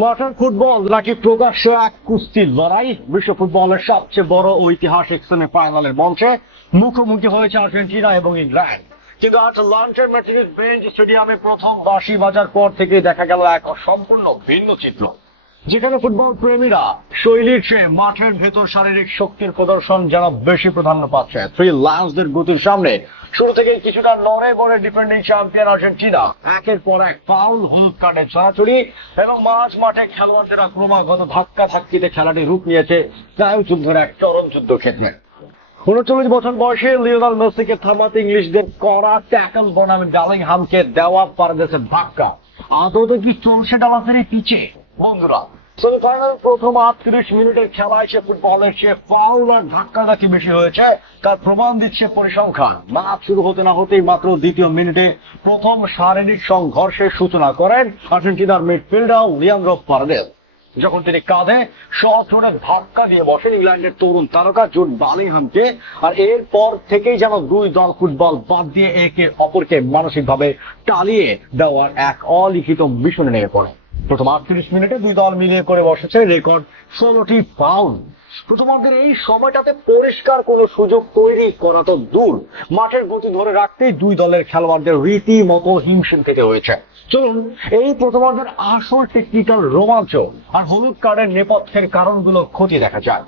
মাঠের ফুটবল নাকি প্রকাশ্য এক কুস্তির লড়াই? বিশ্ব ফুটবলের সবচেয়ে বড় ঐতিহাসিক সেমিফাইনালের মঞ্চে মুখোমুখি হয়েছে আর্জেন্টিনা এবং ইংল্যান্ড। কিন্তু আজ লন্ডনের মের্সিডিজ বেঞ্জ স্টেডিয়ামে প্রথম বাঁশি বাজার পর থেকে দেখা গেল এক সম্পূর্ণ ভিন্ন চিত্র, যেখানে ফুটবল প্রেমীরা শৈলীর চেয়ে মাঠের ভেতর শারীরিক শক্তির প্রদর্শন যেন বেশি প্রাধান্য পাচ্ছে। থ্রি লায়ন্সদের গতির সামনে শুরু থেকে কিছুটা নড়ে গড়ে ডিফেন্ডিং চ্যাম্পিয়ন আর্জেন্টিনা একের পর এক ফাউল, হলুদ কার্ডের ছড়াছড়ি এবং মাঝ মাঠে খেলোয়াড়দের ক্রমাগত ধাক্কা ধাক্কিতে খেলাটি রূপ নিয়েছে স্নায়ুযুদ্ধের এক চরম যুদ্ধক্ষেত্রে। 39 বছর বয়সে লিওনেল মেসিকে থামাতে ইংলিশদের করা ট্যাকল বনাম বেলিংহামকে দেওয়া পারদেশের ধাক্কা আদতে কি চলছে ডালাসের পিছে? বন্ধুরা, সেমিফাইনাল প্রথম 38 মিনিটের খেলায় সে ফুটবলের চেয়ে ফাউল আর ধাক্কাধাক্কি বেশি হয়েছে, তার প্রমাণ দিচ্ছে পরিসংখ্যান। ম্যাচ শুরু হতে না হতেই মাত্র দ্বিতীয় মিনিটে প্রথম শারীরিক সংঘর্ষের সূচনা করেন আর্জেন্টিনার মিডফিল্ডার লিয়ান্দ্রো পারেদেস, যখন তিনি কাঁধে সহজে ধাক্কা দিয়ে বসেন ইংল্যান্ডের তরুণ তারকা জুড বেলিংহামকে। আর এরপর থেকেই যেন দুই দল ফুটবল বাদ দিয়ে একে অপরকে মানসিকভাবে টালিয়ে দেওয়ার এক অলিখিত মিশনে নেমে পড়ে। প্রথম 38 মিনিটে দুই দল মিলিয়ে করে বসেছে রেকর্ড 16টি ফাউল। প্রথমার্ধের এই সময়টাতে পরিষ্কার কোনো সুযোগ তৈরি করা তো দূর, মাঠের গতি ধরে রাখতেই দুই দলের খেলোয়াড়দের রীতিমতো হিমশিম খেতে হয়েছে। চলুন এই প্রথমার্ধের আসল টেকনিক্যাল রোমাঞ্চ আর হলুদ কার্ডের নেপথ্যের কারণগুলো খতিয়ে দেখা যাক।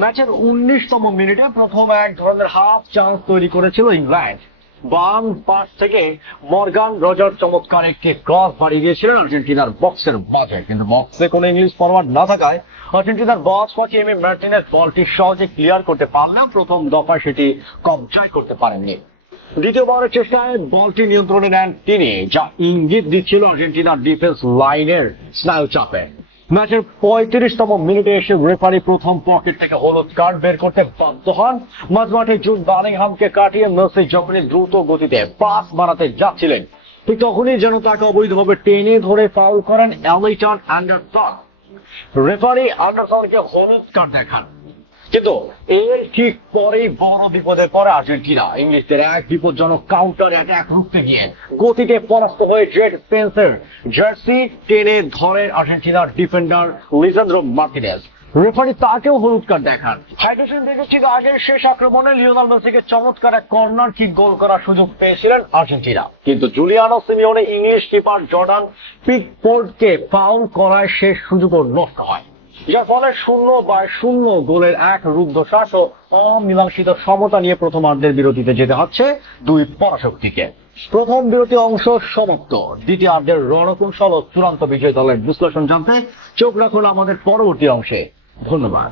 ম্যাচের 19তম মিনিটে প্রথম এক ধরনের হাফ চান্স তৈরি করেছিল ইংল্যান্ড। বাম পাশ থেকে মর্গান রজার চমৎকার একটি ক্রস বাড়িয়ে দিয়েছিলেন আর্জেন্টিনার বক্সের মাঝে, কিন্তু বক্সে কোনো ইংলিশ ফরওয়ার্ড না থাকায় আর্জেন্টিনার বক্স পাচি এমি মার্টিনেজ বলটি সহজে ক্লিয়ার করতে পারলেও প্রথম দফায় সেটি কবজায় করতে পারেননি। দ্বিতীয়বারের চেষ্টায় বলটি নিয়ন্ত্রণে নেন তিনি, যা ইঙ্গিত দিচ্ছিল আর্জেন্টিনার ডিফেন্স লাইনের স্নায়ু চাপে। ম্যাচের 35তম মিনিটে এসে রেফারি প্রথম পকেট থেকে হলুদ কার্ড বের করতে বাধ্য হন। মাঝমাঠে জুড বেলিংহামকে কাটিয়ে মেসি যখনই দ্রুত গতিতে পাস মারাতে যাচ্ছিলেন, ঠিক তখনই যেন তাকে অবৈধভাবে টেনে ধরে ফাউল করেন এলিটন অ্যান্ডারসন। রেফারি অ্যান্ডারসনকে হলুদ কার্ড দেখান, কিন্তু এর ঠিক পরেই বড় বিপদে পড়ে আর্জেন্টিনা। ইংলিশদের এক বিপজ্জনক কাউন্টার অ্যাটাক রুখতে গিয়ে গতিতে পরাস্ত হয়ে জেড স্পেন্সার জার্সি টেনে ধরেন আর্জেন্টিনার ডিফেন্ডার লিসান্দ্রো মার্টিনেজ। রেফারি তাকেও হলুদ কার্ড দেখান। হাইড্রেশন থেকে ঠিক আগের শেষ আক্রমণে লিওনেল মেসিকে চমৎকার এক কর্নার কিক গোল করার সুযোগ পেয়েছিলেন আর্জেন্টিনা, কিন্তু Giuliano Simeone English keeper Jordan পিকফোর্ডকে ফাউল করায় শেষ সুযোগও নষ্ট হয়, যার ফলে 0/0 গোলের এক রুদ্ধশ্বাস ও অমীমাংসিত সমতা নিয়ে প্রথমার্ধের বিরতিতে যেতে হচ্ছে দুই পরাশক্তিকে। প্রথম বিরতি অংশ সমাপ্ত। দ্বিতীয়ার্ধের রণকৌশল ও চূড়ান্ত বিজয় দলের বিশ্লেষণ জানতে চোখ রাখুন আমাদের পরবর্তী অংশে। ধন্যবাদ।